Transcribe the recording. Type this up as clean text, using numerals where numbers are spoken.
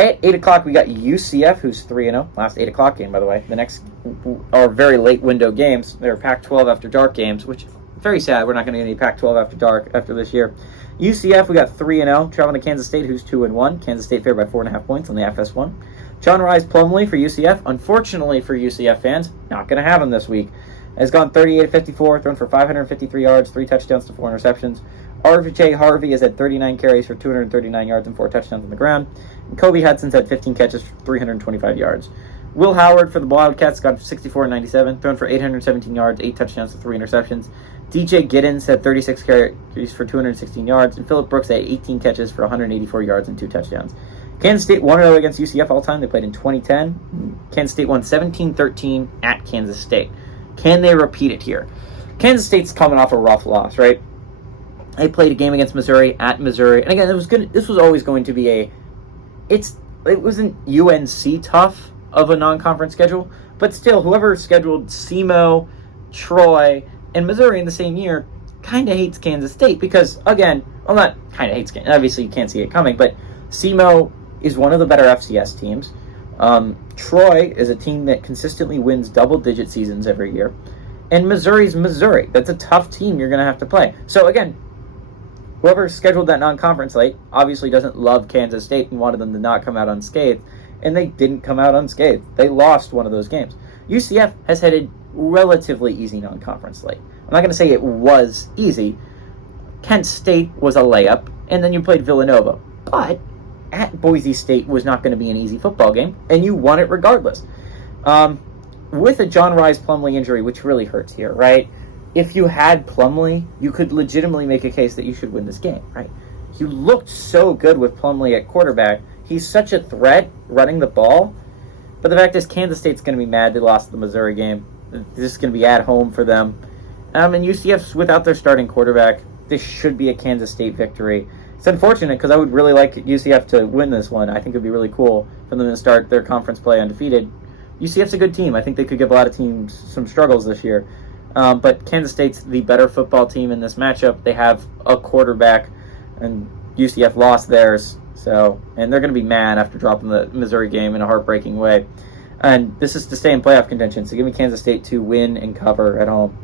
At 8 o'clock, we got UCF, who's 3-0. Last 8 o'clock game, by the way. The next are very late window games. They're Pac-12 after dark games, which is very sad. We're not going to get any Pac-12 after dark after this year. UCF, we got 3-0. Traveling to Kansas State, who's 2-1. Kansas State favored by 4.5 points on the FS1. John Rhys Plumlee for UCF. Unfortunately for UCF fans, not going to have him this week. Has gone 38-54, thrown for 553 yards, 3 touchdowns to 4 interceptions. RJ Harvey has had 39 carries for 239 yards and 4 touchdowns on the ground. And Kobe Hudson's had 15 catches for 325 yards. Will Howard for the Wildcats got 64-97, thrown for 817 yards, 8 touchdowns to 3 interceptions. DJ Giddens had 36 carries for 216 yards, and Phillip Brooks had 18 catches for 184 yards and 2 touchdowns. Kansas State 1-0 against UCF all time. They played in 2010. Kansas State won 17-13 at Kansas State. Can they repeat it here? Kansas State's coming off a rough loss, right? They played a game against Missouri at Missouri, and again, this was always going to be it wasn't UNC tough of a non-conference schedule, but still, whoever scheduled SEMO, Troy, and Missouri in the same year kind of hates Kansas State because, again, well, not kind of hates Kansas. Obviously, you can't see it coming, but SEMO is one of the better FCS teams. Troy is a team that consistently wins double-digit seasons every year. And Missouri's Missouri. That's a tough team you're going to have to play. So, again, whoever scheduled that non-conference late obviously doesn't love Kansas State and wanted them to not come out unscathed. And they didn't come out unscathed. They lost one of those games. UCF has had a relatively easy non-conference slate. I'm not going to say it was easy. Kent State was a layup, and then you played Villanova. But at Boise State was not going to be an easy football game, and you won it regardless. With a John Rhys Plumlee injury, which really hurts here, right? If you had Plumlee, you could legitimately make a case that you should win this game, right? You looked so good with Plumlee at quarterback. He's such a threat running the ball. But the fact is, Kansas State's going to be mad they lost the Missouri game. This is going to be at home for them. And UCF's without their starting quarterback. This should be a Kansas State victory. It's unfortunate because I would really like UCF to win this one. I think it would be really cool for them to start their conference play undefeated. UCF's a good team. I think they could give a lot of teams some struggles this year. But Kansas State's the better football team in this matchup. They have a quarterback, and UCF lost theirs. And they're going to be mad after dropping the Missouri game in a heartbreaking way. And this is to stay in playoff contention. So give me Kansas State to win and cover at home.